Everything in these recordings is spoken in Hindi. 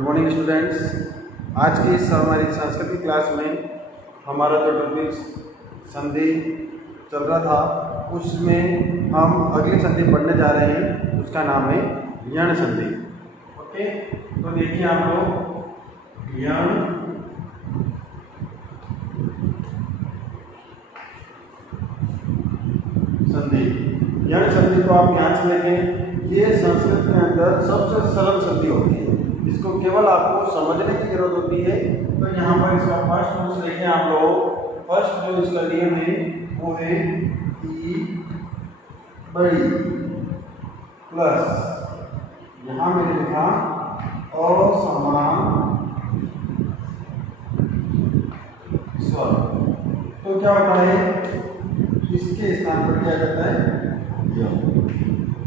Good morning students. आज की इस हमारी संस्कृत क्लास में हमारा जो टॉपिक संधि चल रहा था उसमें हम अगली संधि पढ़ने जा रहे हैं। उसका नाम है यण संधि। ओके, तो देखिए आप लोग, यण संधि, यण संधि को आप ध्यान से देखें। ये संस्कृत के अंदर सबसे सरल संधि होती है। इसको केवल आपको समझने की जरूरत होती है। तो यहाँ पर इसका फर्स्ट रूल्स देखें आप लोग। फर्स्ट जो इसका नियम है वो है ई बड़ी प्लस, यहाँ मैंने लिखा असमान स्वर। तो क्या होता है, इसके स्थान पर क्या करता है,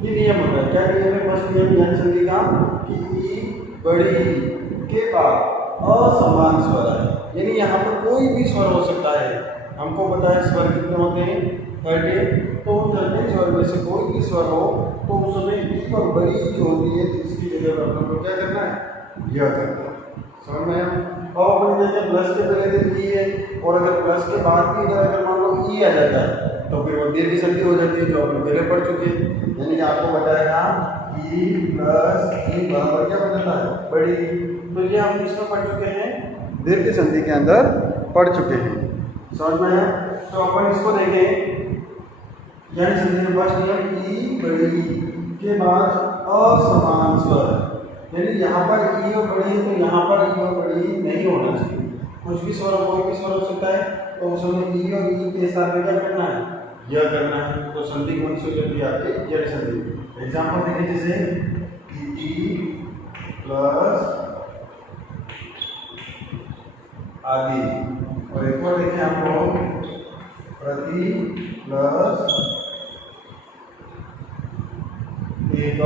ये नियम होता है। क्या नियम है? फर्स्ट नियम यण संधि का कि ई बड़ी के बाद असमान स्वर है, यानी यहाँ पर कोई भी स्वर हो सकता है। हमको पता है स्वर कितने होते हैं, 30। तो 30 स्वर में से कोई भी स्वर हो तो उसमें ई और बड़ी जो होती है इसकी जगह पर अपन को क्या करना है, यह करना है। समझ में? अब अपन देखें प्लस के पहले दिन ई है, और अगर प्लस के बाद भी अगर मान लो ई आ जाता है तो फिर वो दीर्घ संधि हो जाती है, जो अपन पहले पढ़ चुके हैं। यानी कि आपको बताया था ई प्लस ई बराबर क्या बनता है, बड़ी। तो ये हम इसमें पढ़ चुके हैं, दीर्घ संधि के अंदर पढ़ चुके हैं। समझ में है? तो अपन इसको देखें। यण संधि में फर्स्ट नियम ई बड़ी के बाद असमान स्वर, यानी यहाँ पर ई और बड़ी तो यहाँ पर ई और बड़ी नहीं होना चाहिए। कुछ भी स्वर, कोई भी स्वर हो सकता है, तो उसमें ई और ई के साथ में क्या करना है, यह करना है। तो संधि कौन सी हो जाती है आपकी, यण संधि। एग्जाम्पल देखें, जैसे ई प्लस आदि, और एक और देखें आप लोग प्रति प्लस एक।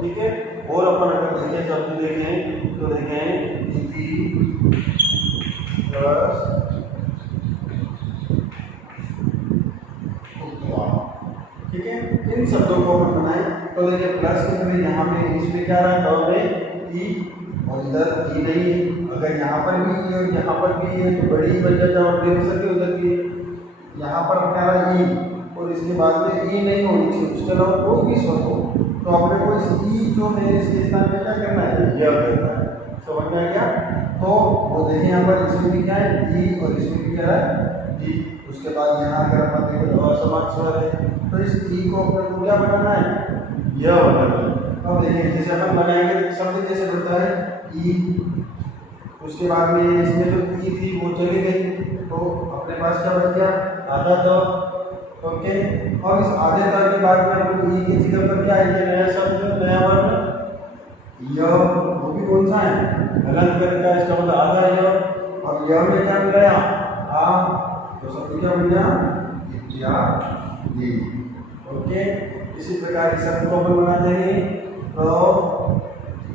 ठीक है। और अपन अगर देखें, शब्द देखें तो देखें इति प्लस उक्त्वा। ठीक है, इन शब्दों को अपन बनाए तो देखिए प्लस के पहले यहाँ पे इसमें क्या रहा, डॉट में ई और इधर ई नहीं है। अगर यहाँ पर भी ई और यहाँ पर भी है तो बड़ी बन जाता है और दीर्घ संधि हो जाती है। यहाँ पर क्या रहा, ई, और इसके बाद में ई नहीं होनी चाहिए। उसके अलावा कोई भी स्वर हो तो अपने को इस ई जो है इसके स्थान पे क्या करना है, यह करना है। समझ में आ गया? तो वो देखिए यहाँ पर इसमें भी क्या है, ई, और इसमें भी क्या है, डी। उसके बाद यहाँ अगर अपन देखें तो असमान स्वर है, तो इस ई को अपने को क्या बनाना है, यह बनाना है। अब देखिए जैसे अपन बनाएंगे शब्द कैसे बनता है, ई, उसके बाद में इसमें जो ई थी वो चली गई, तो अपने पास क्या बच गया, आधा त। ओके, और इस आधे त के बाद में अपन ई की जगह पर क्या है, नया शब्द, नया वर्ण य। वो भी कौन सा है, हलंत करने का, इसका मतलब आधा य। और य में क्या मिलाया, आ, तो शब्द क्या बन गया, इत्यादि। ओके, इसी प्रकार इस शब्द को अपन बनाते हैं। तो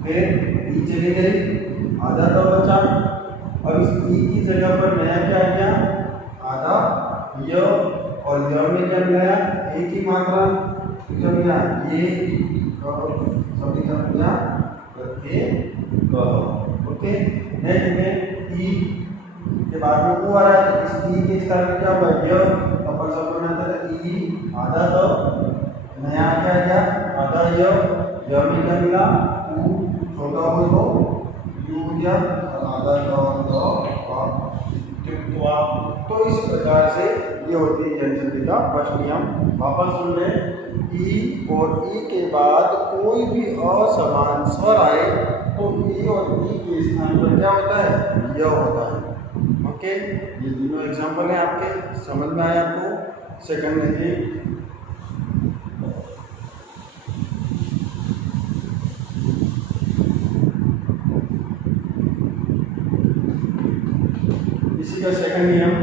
फिर ई चली गई, आधा तो बचा। अब इस ई की जगह पर नया क्या आ गया, आधा य, और य में क्या मिलाया, ए की मात्रा, क्या मिला, ये शब्द क्या मिला, प्रत्येक। ओके, नेक्स्ट में ई के बाद में ओ आ रहा है, इस ई के स्थान पर क्या हुआ, य। अपन सब बनाता था ई, आधा तो नया क्या आ गया, आधा य में क्या मिला, ऊ, छोटा हो तो यू गया, आधा तो इस प्रकार से ये होती है यण संधि का फर्स्ट नियम। वापस सुन लें, ई और ई के बाद कोई भी असमान स्वर आए तो ई और ई के स्थान पर क्या होता है, यह होता है। ओके, ये दोनों एग्जांपल हैं आपके, समझ में आया आपको? सेकंड देखिए, इसी का सेकंड नियम,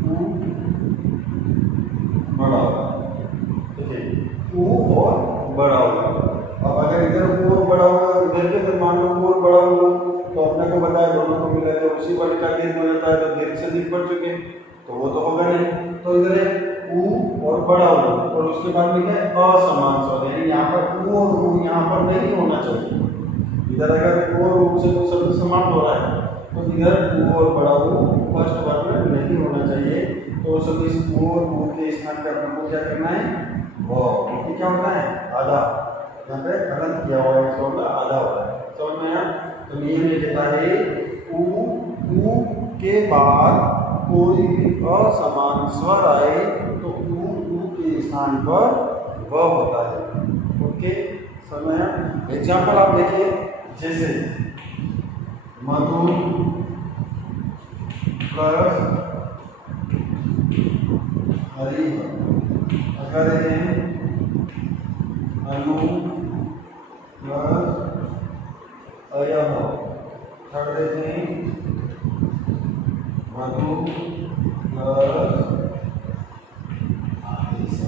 ऊ बड़ा होगा। देखिए ऊ और बड़ा होगा। अब अगर इधर ऊ और बड़ा होगा, इधर के अंदर मान लो ऊ और बड़ा होगा, तो अपने को बताया दोनों को मिला तो उसी वर्ड का दीर्घ हो जाता है। तो दीर्घ से दीर्घ पढ़ चुके, तो वो तो होगा नहीं। तो इधर है ऊ और बड़ा ऊ, और उसके बाद में क्या है, असमान स्वर, यानी यहाँ पर ऊ और ऊ यहाँ पर पर नहीं होना चाहिए। इधर अगर ओ रूप से कोई शब्द समाप्त हो रहा है तो इधर ऊ और बड़ा ऊ फर्स्ट वर्ड में नहीं होना चाहिए। तो सब इस ऊ और ऊ के स्थान पर अपन को क्या करना है, वो ये क्या होता है, आधा। यहाँ पे हलंत किया हुआ है, इसका मतलब आधा होता है। समझ में आया? तो नियम ये कहता है ऊ के बाद कोई भी असमान स्वर आए तो ऊ के स्थान पर व होता है। ओके, समझ में आया? एग्जाम्पल आप देखिए, जैसे मधुर प्लस हरि, अगर अनु प्लस अयह, छड़ देते हैं मधु प्लस आदेश।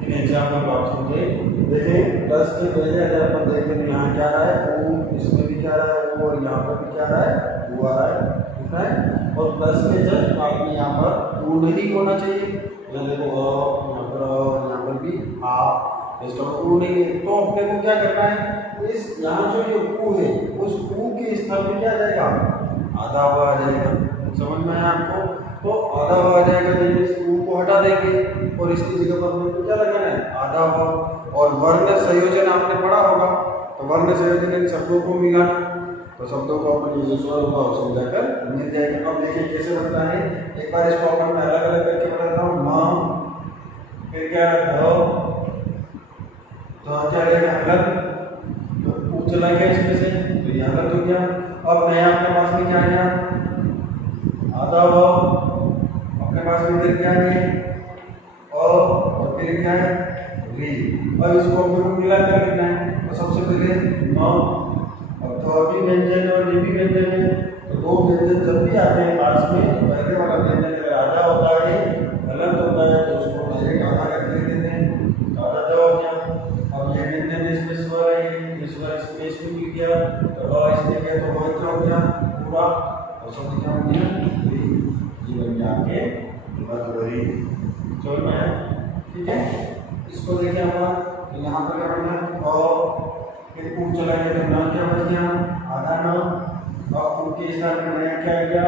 इन एग्जाम्पल आप समझे। देखिए प्लस के पहले अगर अपन देखें तो यहाँ क्या रहा है, ओ, इसमें भी क्या रहा है ओ, और यहाँ पर भी क्या रहा है ओ आ रहा है, ठीक है। और प्लस के जस्ट आपने यहाँ पर ओ नहीं होना चाहिए, यहाँ देखो यहाँ पर भी आ, इसका ओ नहीं है। तो अपने को क्या करना है, इस यहाँ जो ये ऊ है उस ऊ के स्थान पे क्या आ जाएगा, आधा हुआ आ जाएगा। समझ में आया आपको? तो आधा हुआ आ जाएगा तो इस ऊ को हटा देंगे और इसकी जगह पर हमको क्या लगाना है, आधा हुआ। और वर्ण संयोजन आपने पढ़ा होगा, तो वर्ण संयोजन इन शब्दों को मिलाना, तो शब्दों को अपन ये स्वर होगा उसको मिलाकर मिल जाएगा। अब देखिए कैसे बनता है, एक बार इसको अपन मैं अलग अलग करके बताता हूँ। म, फिर क्या तो क्या रहेगा हलंत, तो ऊ चला गया इसमें से तो ये हलंत हो गया। अब नया अपने पास में क्या आया, आधा हुआ, अपने पास में इधर क्या है और फिर क्या है री। अब इसको अपने को मिला कर लिखना है, तो सबसे पहले म, अब तो अभी व्यंजन और ये भी व्यंजन है, तो दो व्यंजन जब भी आते हैं पास में तो पहले वाला व्यंजन अगर आधा होता है हलंत होता है तो उसको डायरेक्ट आधा करके लिख देते हैं, तो आधा हो गया। अब ये व्यंजन इसमें स्वर है, इस स्वर स्पेस में मिल गया तो इसमें गया तो वो इतना हो गया पूरा, और सब क्या हो गया ये बन गया आपके मधुरी। समझ में आया? ठीक है, इसको देखिए हम यहाँ पर क्या बना और फिर ऊ चला गया तो न क्या बच गया, आधा न। अब ऊ के स्थान में नया क्या गया,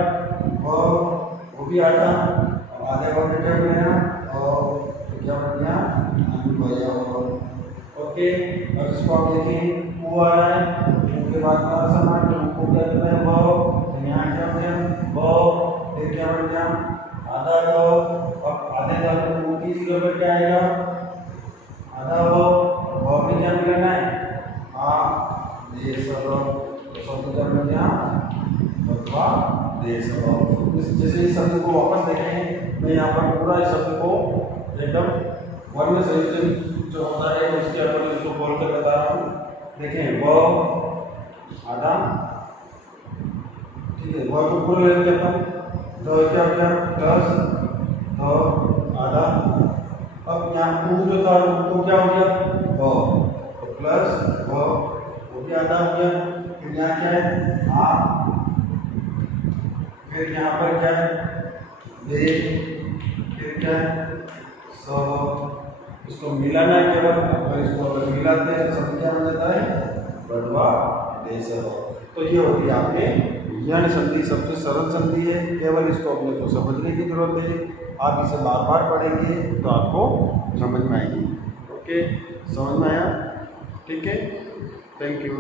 वो भी आधा, अब आधे वर्ग क्या बनाया और तो क्या बन गया अनुभया। ओके, अब इसको आप देखें ऊ आ रहा है, ऊ के बाद का समान तो ऊ को क्या करना है वो, यहाँ क्या हो गया वो, फिर क्या बन गया आधा वो। अब आधे का ऊ की जगह पर क्या आएगा, आधा वो में क्या मिलाना है आ ये सब शब्द क्या मिल गया अथवा दे सब। जैसे इस शब्द को वापस देखें, मैं यहाँ पर पूरा इस शब्द को एकदम वर्ण संयोजन जो होता है उसके अपन इसको बोल कर बता रहा हूँ। देखें वो आधा, ठीक है, वो को पूरा ले लेते अपन, तो क्या हो गया प्लस तो आधा। अब यहाँ ऊ जो था वो क्या हो गया वो, तो प्लस वो भी आधा हो गया। फिर यहाँ क्या है आ, फिर यहाँ पर क्या है दे, फिर क्या है सो। इसको मिलाना है केवल, अगर इसको अगर मिलाते हैं तो सब क्या हो जाता है बड़वा दे सब। तो ये होती है आपके यण संधि, सबसे सरल संधि है, केवल इसको अपने को समझने की जरूरत है। आप इसे बार बार पढ़ेंगे तो आपको समझ में आएगी। ओके, समझ में आया? ठीक है, थैंक यू।